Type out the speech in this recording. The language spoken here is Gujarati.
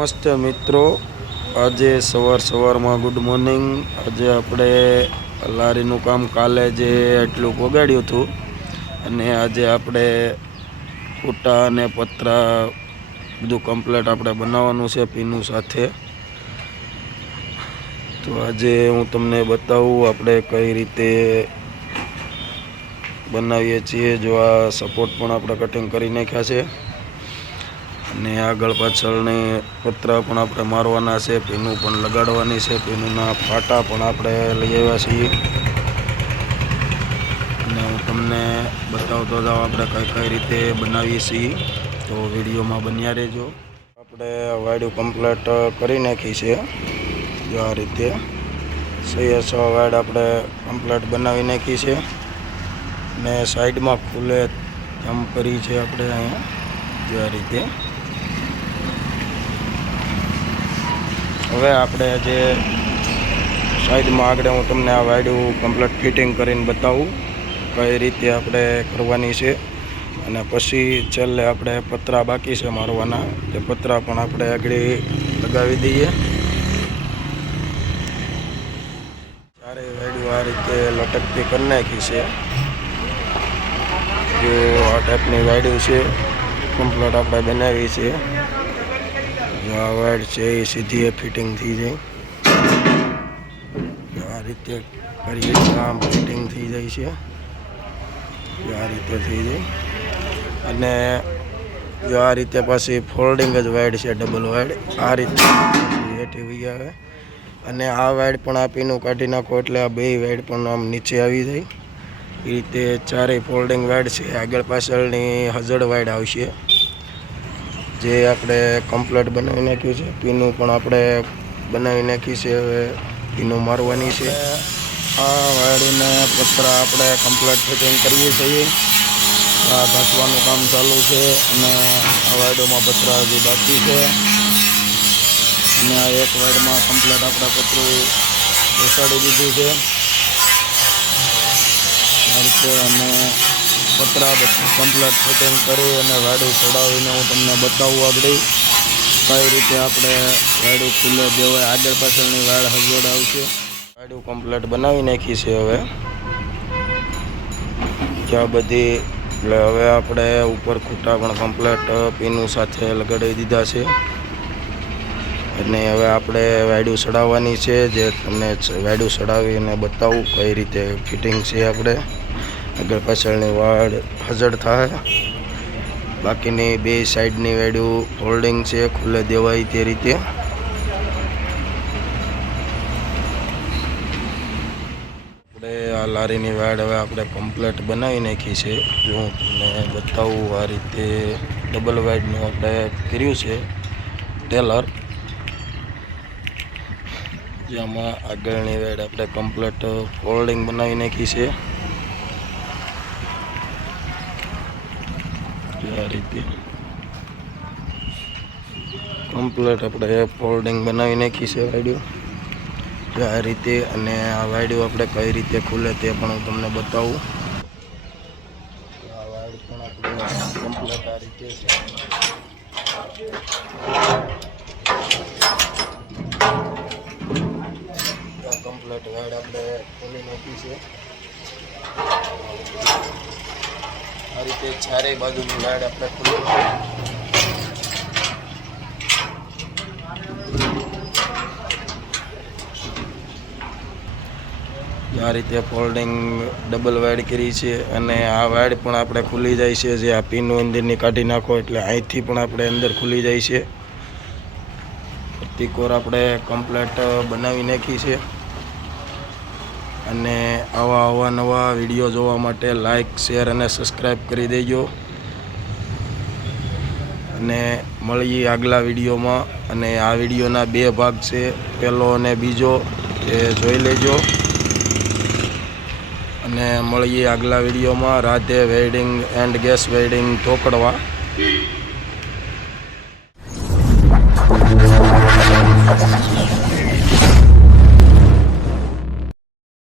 નમસ્તે મિત્રો, આજે સવારમાં ગુડ મોર્નિંગ। આજે આપણે લારીનું કામ કાલે જે એટલું પોગાડ્યું હતું અને આજે આપણે કૂટા અને પતરા બધું કમ્પ્લીટ આપણે બનાવવાનું છે પીનું સાથે। તો આજે હું તમને બતાવું આપણે કઈ રીતે બનાવીએ છીએ। જો આ સપોર્ટ પણ આપણે કટિંગ કરી નાખ્યા છે અને આગળ પાછળની પતરા પણ આપણે મારવાના છે, પીનું પણ લગાડવાની છે, પીનુંના પાટા પણ આપણે લઈ આવ્યા છીએ અને હું તમને બતાવતો જાઉં આપણે કઈ રીતે બનાવીએ છીએ। તો વિડીયોમાં બન્યા રહેજો। આપણે વાયડું કમ્પ્લીટ કરી નાખી છે। જો આ રીતે 6 વાયડ આપણે કમ્પ્લીટ બનાવી નાખી છે ને સાઈડમાં ખુલે એમ કરી છે આપણે અહીંયા। જો આ રીતે હવે આપણે જે સાઈડમાં આગળ હું તમને આ વાયડું કમ્પ્લીટ ફિટિંગ કરીને બતાવું કઈ રીતે આપણે કરવાની છે અને પછી છેલ્લે આપણે પતરા બાકી છે મારવાના, તે પતરા પણ આપણે આગળ લગાવી દઈએ। ચારે વાયડું આ રીતે લટકતી કરી નાખી છે। જો આ ટાઈપની વાયડું છે કમ્પ્લીટ આપણે બનાવી છે। જો આ વાયડ છે એ સીધી ફિટિંગ થઈ જાય। જો આ રીતે કરીએ આમ ફિટિંગ થઈ જાય છે। જો આ રીતે થઈ જાય અને જો આ રીતે પાછી ફોલ્ડિંગ જ વાયડ છે, ડબલ વાયડ આ રીતે હેઠી વહી આવે અને આ વાયડ પણ આ પીનું કાઢી નાખો એટલે આ બે વાયડ પણ આમ નીચે આવી જાય। એ રીતે ચારેય ફોલ્ડિંગ વાયડ છે। આગળ પાછળની હજડ વાયડ આવશે જે આપણે કમ્પ્લીટ બનાવી નાખ્યું છે। પીનું પણ આપણે બનાવી નાખી છે, હવે પીનું મારવાની છે। આ વાયડને પતરા આપણે કમ્પ્લીટ ફિટિંગ કરીએ છીએ। આ ઘસવાનું કામ ચાલુ છે અને આ વાયડોમાં પતરા હજી બાકી છે અને આ એક વાયડમાં કમ્પ્લીટ આપણે પતરું બેસાડી દીધું છે આ રીતે। અને પતરા કમ્પ્લીટ ફિટિંગ કરી અને વાયડું ચડાવીને હું તમને બતાવું આગળ કઈ રીતે આપણે વાયડું ખુલે દેવાય, આગળ પાછળની વાયડ હજોડ આવશે। વાયડું કમ્પ્લીટ બનાવી નાખી છે હવે ત્યાં બધી, એટલે હવે આપણે ઉપર ખૂટા પણ કમ્પ્લીટ પીનું સાથે લગાડી દીધા છે અને હવે આપણે વાયડું ચડાવવાની છે, જે તમને વાયડું ચડાવીને બતાવું કઈ રીતે ફિટિંગ છે। આપણે આગળ પાછળની વાયડ હજડ થાય, બાકીની બે સાઈડની વાયડું હોલ્ડિંગ છે, ખુલ્લે દેવાય તે રીતે। આપણે આ લારીની વાયડ હવે આપણે કમ્પ્લીટ બનાવી નાખી છે। જો હું તમને બતાવું આ રીતે ડબલ વાયડનું આપણે કર્યું છે ટેલર, જેમાં આગળની વાયડ આપણે કમ્પ્લીટ ફોલ્ડિંગ બનાવી નાખી છે। આ રીતે કમ્પ્લીટ આપણે ફોલ્ડિંગ બનાવી નાખી છે વાયડું આ રીતે। અને આ વાયડું આપણે કઈ રીતે ખુલે તે પણ હું તમને બતાવું। આ વાયડ પણ આપણે કમ્પ્લીટ આ રીતે છે। કમ્પ્લીટ વાયડ આપણે ખોલી નાખી છે આ રીતે। ચારેય બાજુની વાયડ આપણે ખોલી આ રીતે ફોલ્ડિંગ ડબલ વાયડ કરી છે અને આ વાયડ પણ આપણે ખુલી જાય છે। જે આ પીનું અંદરની કાઢી નાખો એટલે અહીંથી પણ આપણે અંદર ખુલી જાય છે। પ્રતિકોર આપણે કમ્પ્લીટ બનાવી નાખી છે અને આવા નવા વિડીયો જોવા માટે લાઈક, શેર અને સબસ્ક્રાઈબ કરી દેજો અને મળીએ આગલા વિડીયોમાં। અને આ વિડીયોના બે ભાગ છે, પહેલો અને બીજો, એ જોઈ લેજો અને મળીએ આગલા વિડીયોમાં। Radhe welding and gas welding Dhokadva.